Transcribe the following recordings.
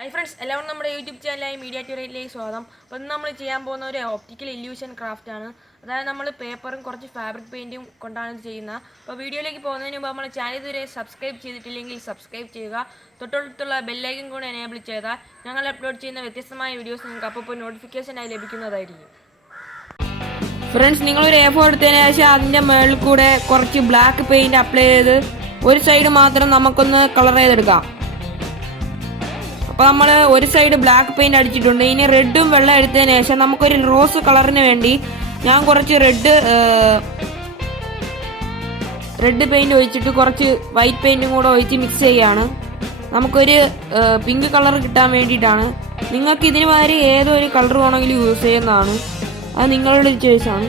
Hi friends, എല്ലാവരും നമ്മുടെ YouTube ചാനലായ media ട്യൂട്ടോറിയലിലേക്ക് സ്വാഗതം. അപ്പോൾ ഇന്ന് നമ്മൾ ചെയ്യാൻ പോകുന്ന ഒരു ഒപ്റ്റിക്കൽ ഇല്യൂഷൻ ക്രാഫ്റ്റ് ആണ്. അതായത് നമ്മൾ പേപ്പറും കുറച്ച് ഫാബ്രിക് പെയിൻറ്റും കൊണ്ടാണ് ചെയ്യുന്നത്. അപ്പോൾ വീഡിയോയിലേക്ക് പോകുന്നതിന് മുമ്പ് നമ്മൾ ചാനൽ ഇതുവരെ സബ്സ്ക്രൈബ് ചെയ്തിട്ടില്ലെങ്കിൽ സബ്സ്ക്രൈബ് ചെയ്യുക. തൊട്ടടുത്തുള്ള ബെല്ലൈക്കൺ കൂടെ എനേബിൾ ചെയ്താൽ ഞങ്ങൾ അപ്ലോഡ് ചെയ്യുന്ന വ്യത്യസ്തമായ വീഡിയോസ് നിങ്ങൾക്ക് അപ്പോൾ നോട്ടിഫിക്കേഷനായി ലഭിക്കുന്നതായിരിക്കും. ഫ്രണ്ട്സ്, നിങ്ങളൊരു A4 എടുത്തതിന് ശേഷം അതിൻ്റെ മുകളിൽ കൂടെ കുറച്ച് ബ്ലാക്ക് പെയിൻറ്റ് അപ്ലൈ ചെയ്ത് ഒരു സൈഡ് മാത്രം നമുക്കൊന്ന് കളർ ചെയ്തെടുക്കാം. അപ്പോൾ നമ്മൾ ഒരു സൈഡ് ബ്ലാക്ക് പെയിൻറ് അടിച്ചിട്ടുണ്ട്. ഇനി റെഡും വെള്ളം എടുത്തതിന് ശേഷം നമുക്കൊരു റോസ് കളറിന് വേണ്ടി ഞാൻ കുറച്ച് റെഡ് പെയിൻറ് ഒഴിച്ചിട്ട് കുറച്ച് വൈറ്റ് പെയിൻറ്റും കൂടെ ഒഴിച്ച് മിക്സ് ചെയ്യുകയാണ്. നമുക്കൊരു പിങ്ക് കളർ കിട്ടാൻ വേണ്ടിയിട്ടാണ്. നിങ്ങൾക്ക് ഇതിന് പകരം ഏതൊരു കളർ വേണമെങ്കിലും യൂസ് ചെയ്യുന്നതാണ്. അത് നിങ്ങളുടെ ചോയ്സാണ്.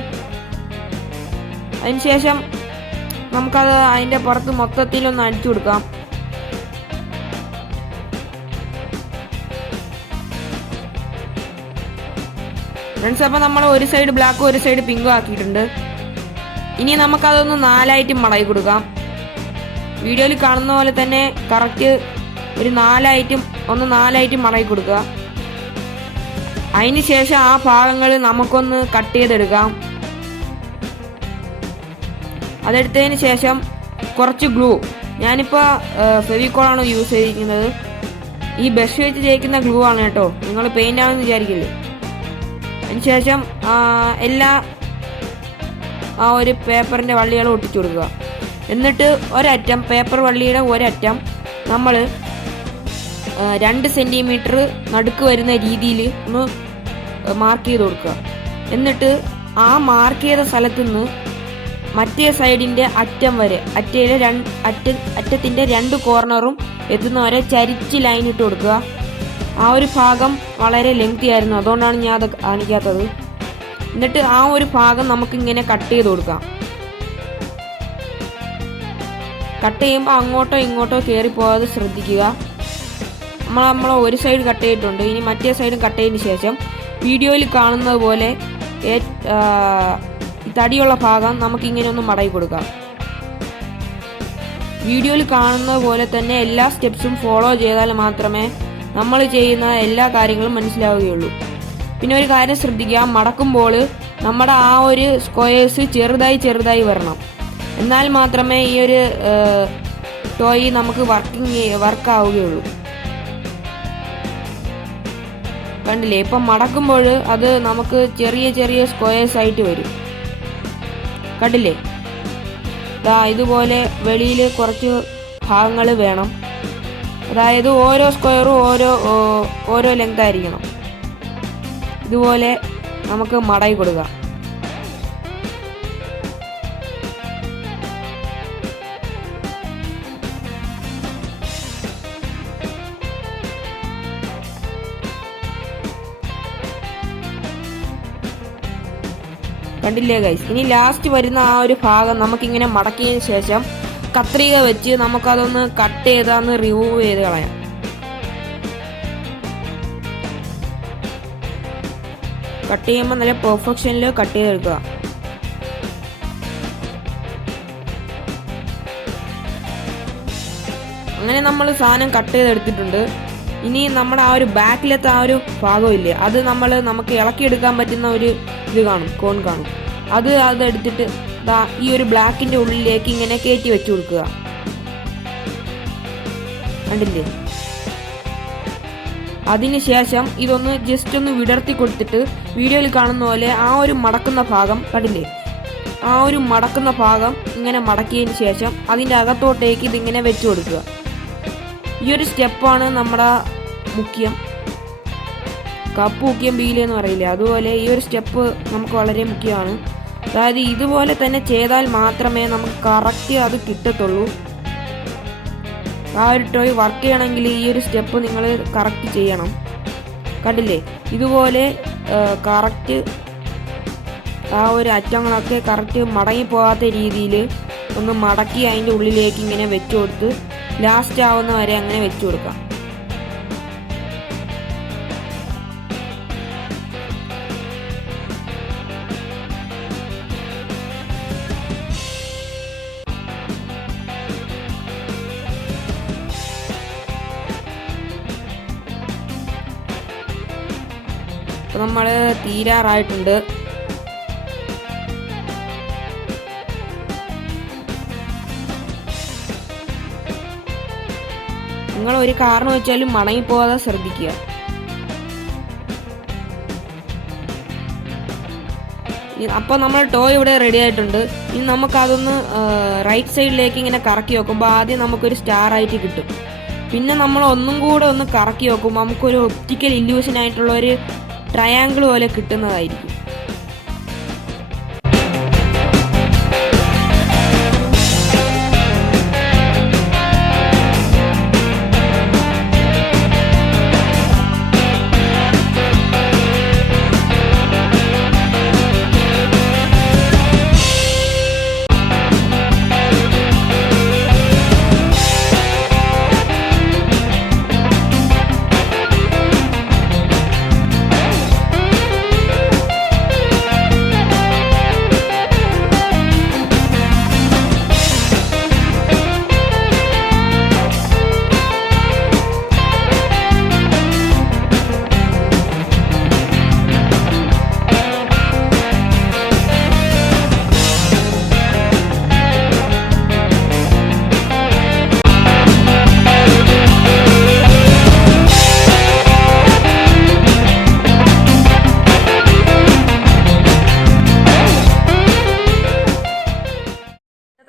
അതിനുശേഷം നമുക്കത് അതിൻ്റെ പുറത്ത് മൊത്തത്തിലൊന്ന് അടിച്ചു കൊടുക്കാം. ഫ്രണ്ട്സ്, അപ്പോൾ നമ്മൾ ഒരു സൈഡ് ബ്ലാക്കും ഒരു സൈഡ് പിങ്കും ആക്കിയിട്ടുണ്ട്. ഇനി നമുക്കതൊന്ന് നാലായിട്ട് മടക്കി കൊടുക്കാം. വീഡിയോയിൽ കാണുന്ന പോലെ തന്നെ കറക്റ്റ് ഒരു നാലായിട്ട് മടക്കി കൊടുക്കുക. അതിന് ശേഷം ആ ഭാഗങ്ങൾ നമുക്കൊന്ന് കട്ട് ചെയ്തെടുക്കാം. അതെടുത്തതിന് ശേഷം കുറച്ച് ഗ്ലൂ, ഞാനിപ്പോൾ ഫെവിക്കോളാണ് യൂസ് ചെയ്തിരിക്കുന്നത്. ഈ ബ്രഷ് വെച്ച് തേക്കുന്ന ഗ്ലൂ ആണ് കേട്ടോ, നിങ്ങൾ പെയിൻ്റ് ആണെന്ന് വിചാരിക്കില്ലേ. അതിനുശേഷം ആ ഒരു പേപ്പറിൻ്റെ വള്ളികൾ ഒട്ടിച്ചു കൊടുക്കുക. എന്നിട്ട് പേപ്പർ വള്ളിയുടെ ഒരറ്റം നമ്മൾ 2 സെൻറ്റിമീറ്റർ നടുക്ക് വരുന്ന രീതിയിൽ ഒന്ന് മാർക്ക് ചെയ്ത് കൊടുക്കുക. എന്നിട്ട് ആ മാർക്ക് ചെയ്ത സ്ഥലത്തു നിന്ന് മറ്റേ സൈഡിൻ്റെ അറ്റം വരെ അറ്റത്തിൻ്റെ 2 കോർണറും എത്തുന്നവരെ ചരിച്ച് ലൈൻ ഇട്ട് കൊടുക്കുക. ആ ഒരു ഭാഗം വളരെ ലെങ്തി ആയിരുന്നു, അതുകൊണ്ടാണ് ഞാൻ അത് കാണിക്കാത്തത്. എന്നിട്ട് ആ ഒരു ഭാഗം നമുക്കിങ്ങനെ കട്ട് ചെയ്ത് കൊടുക്കാം. കട്ട് ചെയ്യുമ്പോൾ അങ്ങോട്ടോ ഇങ്ങോട്ടോ കയറിപ്പോകാതെ ശ്രദ്ധിക്കുക. നമ്മൾ ഒരു സൈഡ് കട്ട് ചെയ്തിട്ടുണ്ട്. ഇനി മറ്റേ സൈഡും കട്ട് ചെയ്തതിന് ശേഷം വീഡിയോയിൽ കാണുന്നത് പോലെ തടിയുള്ള ഭാഗം നമുക്കിങ്ങനെ ഒന്ന് മടക്കി കൊടുക്കാം. വീഡിയോയിൽ കാണുന്നത് പോലെ തന്നെ എല്ലാ സ്റ്റെപ്സും ഫോളോ ചെയ്താൽ മാത്രമേ നമ്മൾ ചെയ്യുന്ന എല്ലാ കാര്യങ്ങളും മനസ്സിലാവുകയുള്ളൂ. പിന്നെ ഒരു കാര്യം ശ്രദ്ധിക്കുക, മടക്കുമ്പോൾ നമ്മുടെ ആ ഒരു സ്ക്വയേഴ്സ് ചെറുതായി വരണം. എന്നാൽ മാത്രമേ ഈ ഒരു ടോയ് നമുക്ക് വർക്കാവുകയുള്ളൂ. കണ്ടില്ലേ, ഇപ്പം മടക്കുമ്പോൾ അത് നമുക്ക് ചെറിയ സ്ക്വയേഴ്സ് ആയിട്ട് വരും. കണ്ടില്ലേ, ഇതുപോലെ വെളിയിൽ കുറച്ച് ഭാഗങ്ങൾ വേണം. അതായത് ഓരോ സ്ക്വയറും ഓരോ ലെങ്ത് ആയിരിക്കണം. ഇതുപോലെ നമുക്ക് മടക്കി കൊടുക്കാം. കണ്ടില്ലേ ഗൈസ്, ഇനി ലാസ്റ്റ് വരുന്ന ആ ഒരു ഭാഗം നമുക്കിങ്ങനെ മടക്കിയതിന് ശേഷം കത്രിക വെച്ച് നമുക്കതൊന്ന് കട്ട് ചെയ്താന്ന് റിമൂവ് ചെയ്ത് കളയാം. കട്ട് ചെയ്യുമ്പോൾ നല്ല പെർഫെക്ഷനിൽ കട്ട് ചെയ്തെടുക്കുക. അങ്ങനെ നമ്മൾ സാധനം കട്ട് ചെയ്തെടുത്തിട്ടുണ്ട്. ഇനി നമ്മുടെ ആ ഒരു ബാക്കിലത്തെ ആ ഒരു ഭാഗമില്ലേ, അത് നമുക്ക് ഇളക്കിയെടുക്കാൻ പറ്റുന്ന ഒരു കോൺ കാണും. അതെടുത്തിട്ട് ഈ ഒരു ബ്ലാക്കിന്റെ ഉള്ളിലേക്ക് ഇങ്ങനെ കയറ്റി വെച്ചു കൊടുക്കുക. കണ്ടില്ലേ, അതിനുശേഷം ഇതൊന്ന് ജസ്റ്റ് ഒന്ന് വിടർത്തി കൊടുത്തിട്ട് വീഡിയോയിൽ കാണുന്ന പോലെ ആ ഒരു മടക്കുന്ന ഭാഗം കണ്ടില്ലേ, ആ ഒരു മടക്കുന്ന ഭാഗം ഇങ്ങനെ മടക്കിയതിന് ശേഷം അതിൻ്റെ അകത്തോട്ടേക്ക് ഇതിങ്ങനെ വെച്ചു കൊടുക്കുക. ഈ ഒരു സ്റ്റെപ്പാണ് നമ്മുടെ മുഖ്യം. കപ്പ് മുഖ്യം ബീലെന്ന് പറയില്ലേ, അതുപോലെ ഈ ഒരു സ്റ്റെപ്പ് നമുക്ക് വളരെ മുഖ്യമാണ്. അതായത് ഇതുപോലെ തന്നെ ചെയ്താൽ മാത്രമേ നമുക്ക് കറക്റ്റ് അത് കിട്ടത്തുള്ളൂ. ആ ഒരു ടോയ് വർക്ക് ചെയ്യണമെങ്കിൽ ഈ ഒരു സ്റ്റെപ്പ് നിങ്ങൾ കറക്റ്റ് ചെയ്യണം. കണ്ടില്ലേ, ഇതുപോലെ കറക്റ്റ് ആ ഒരു അറ്റങ്ങളൊക്കെ കറക്റ്റ് മടങ്ങിപ്പോകാത്ത രീതിയിൽ ഒന്ന് മടക്കി അതിൻ്റെ ഉള്ളിലേക്ക് ഇങ്ങനെ വെച്ചു കൊടുത്ത് ലാസ്റ്റ് ആവുന്ന വരെ അങ്ങനെ വെച്ചു കൊടുക്കാം. അപ്പോൾ നമ്മൾ തീരാറായിട്ടുണ്ട്. നിങ്ങൾ ഒരു കാരണം വെച്ചാലും മടങ്ങിപ്പോകാതെ ശ്രദ്ധിക്കുക. അപ്പോൾ നമ്മൾ ടോയ് ഇവിടെ റെഡി ആയിട്ടുണ്ട്. ഇനി നമുക്കതൊന്ന് റൈറ്റ് സൈഡിലേക്ക് ഇങ്ങനെ കറക്കി വെക്കുമ്പോൾ ആദ്യം നമുക്കൊരു സ്റ്റാർ ആയിട്ട് കിട്ടും. പിന്നെ നമ്മൾ ഒന്നും കൂടെ ഒന്ന് കറക്കി വെക്കുമ്പോൾ നമുക്കൊരു ഒപ്റ്റിക്കൽ ഇല്യൂഷൻ ആയിട്ടുള്ള ഒരു ട്രയാങ്കിൾ പോലെ കിട്ടുന്നതായിരിക്കും.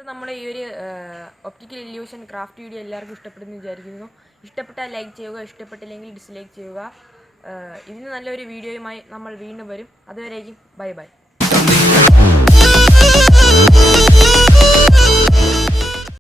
നമ്മുടെ ഈ ഒരു ഒപ്റ്റിക്കൽ ഇല്യൂഷൻ ക്രാഫ്റ്റ് വീഡിയോ എല്ലാവർക്കും ഇഷ്ടപ്പെടുന്നു വിചാരിക്കുന്നു. ഇഷ്ടപ്പെട്ടാൽ ലൈക്ക് ചെയ്യുക, ഇഷ്ടപ്പെട്ടില്ലെങ്കിൽ ഡിസ്ലൈക്ക് ചെയ്യുക. ഇതിന് നല്ലൊരു വീഡിയോയുമായി നമ്മൾ വീണ്ടും വരും. അതുവരേക്കും ബൈ ബൈ.